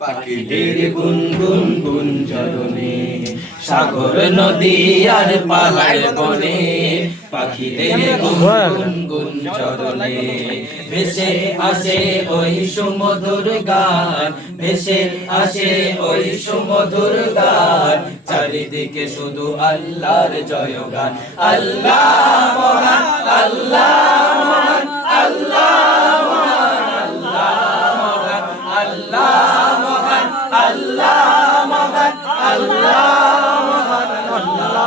পাখিদের গুনগুন গুঞ্জরণে, সাগর নদী আর পাহাড় বনে, পাখিদের গুনগুন গুঞ্জরণে ভেসে আসে ওই সুমধুর গান, ভেসে আসে ওই সুমধুর গান। চারিদিকে শুধু আল্লাহর জয়গান। আল্লাহ মহান, আল্লাহ মহান, আল্লাহ মহান, আল্লাহ মহান, আল্লাহ মহান, আল্লাহ মহান, আল্লাহ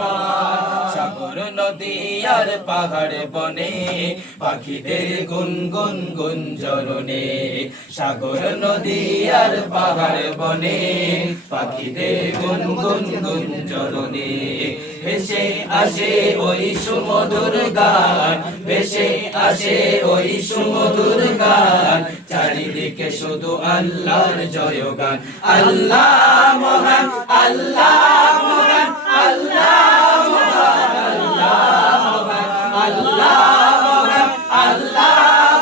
মহান। সাগর নদী আর পাহাড় বনে, পাখিদের গুনগুন গুঞ্জরণে, সাগর নদী আর পাহাড় বনে, পাখিদের গুনগুন গুঞ্জরণে ভেসে আসে ওই সুমধুর গান, ভেসে আসে ওই সুমধুর গান। চারিদিকে শুধু আল্লাহর জয়গান। আল্লাহ মহান, আল্লাহ মহান, আল্লাহ মহান, আল্লাহ মহান, আল্লাহ মহান, আল্লাহ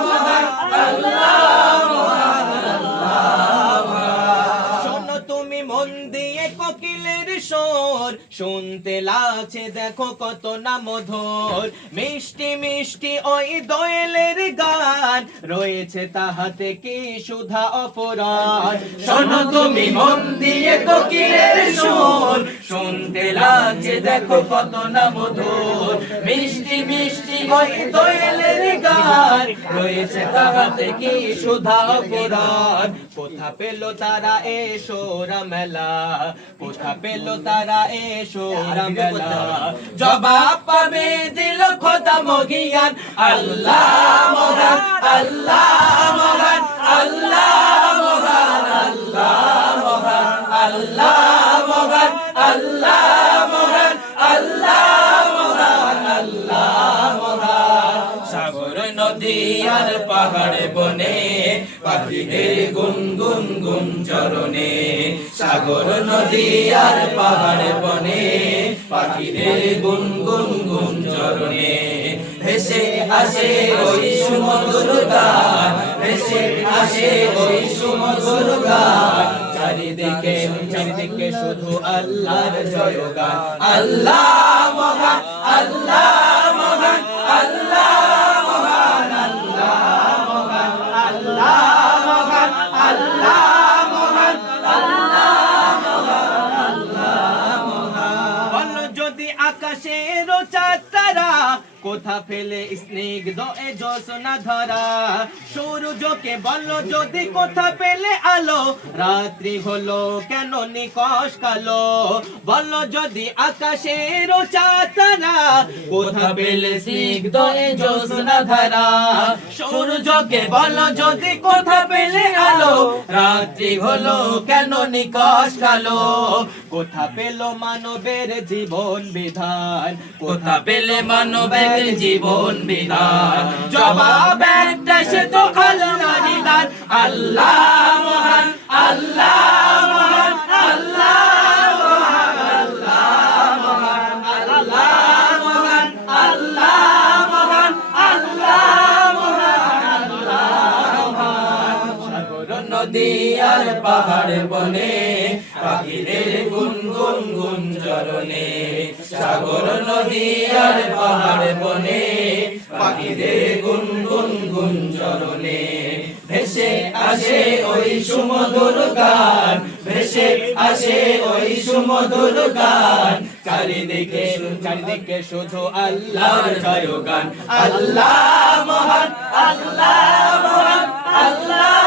মহান, আল্লাহ মহান, আল্লাহ মহান। শোনো তুমি মন দিয়ে কোকিলের সুর, শুনতে লাগছে দেখো কত না মধুর। মিষ্টি মিষ্টি ওই দোয়েলের গান, রয়েছে তাহাতে কি সুধা অপরাধ। শোনো তুমি মন দিয়ে কোকিলের সুর, শুনতে লাগছে দেখো কত না মধুর। মিষ্টি মিষ্টি ওই দোয়েলের গান, রয়েছে তাহাতে কি সুধা অপরাধ। কোথা পেল তারা এসো রামেলা, কোথা পেল তারা এসো রামেলা। জবাব পাবে দিল খোদা মগিয়ান। আল্লাহ মহান, আল্লাহ মহান, আল্লাহ মহান, আল্লাহ মহান, আল্লাহ মহান, আল্লাহ মহান, আল্লাহ মহান, আল্লাহ মহান। সাগর নদী আর পাহাড় বনে, পাখিদের গুনগুন গুঞ্জরণে, সাগর নদী আর পাহাড় বনে, পাখিদের গুনগুন গুঞ্জরণে ভেসে আসে ওই সুমধুর গান, ভেসে আসে ওই সুমধুর গান। চারিদিকে চারিদিকে শুধু আল্লাহর জয়গান। আল্লাহ মহান, আল্লাহ মহান, আল্লাহ মহান, আল্লাহ মহান, আল্লাহ মহান, আল্লাহ মহান, আল্লাহ মহান, আল্লাহ মহান। বলো যদি আকাশের চাঁদ তারা, কোথা ফেলে স্নিগ্ধ এ জ্যোৎস্না ধরা। সূর্যকে বলো যদি কোথা পেলে আলো, রাত্রি হলো কেন নিকশ কালো। বলো যদি আকাশের চাঁদ তারা, কোথা পেলে স্নিগ্ধ এ জ্যোৎস্না ধারা। সূর্যকে বলো যদি কোথা পেলে আলো, রাত্রি হলো কেন নিকশ কালো। কোথা পেল মানবের জীবন বিধান, কোথা পেলে মানবের জীবন বিধান। জবাব একটা সে তো আল্লাহরই দান। আল্লাহ মহান, আল্লাহ মহান, আল্লাহ মহান, আল্লাহ মহান, আল্লাহ মহান, আল্লাহ মহান, আল্লাহ মহান, আল্লাহ মহান। সাগর নদী আর পাহাড় বনে, পাখিদের গুনগুন গুঞ্জরণে, সাগর নদী আর পাহাড় বনে, পাখিদের গুনগুন গুঞ্জরণে ভেসে আসে ওই সুমধুর গান, ভেসে আসে ওই সুমধুর গান। চারিদিকে চারিদিকে শুধু আল্লাহর জয়গান। আল্লাহ মহান, আল্লাহ মহান, আল্লাহ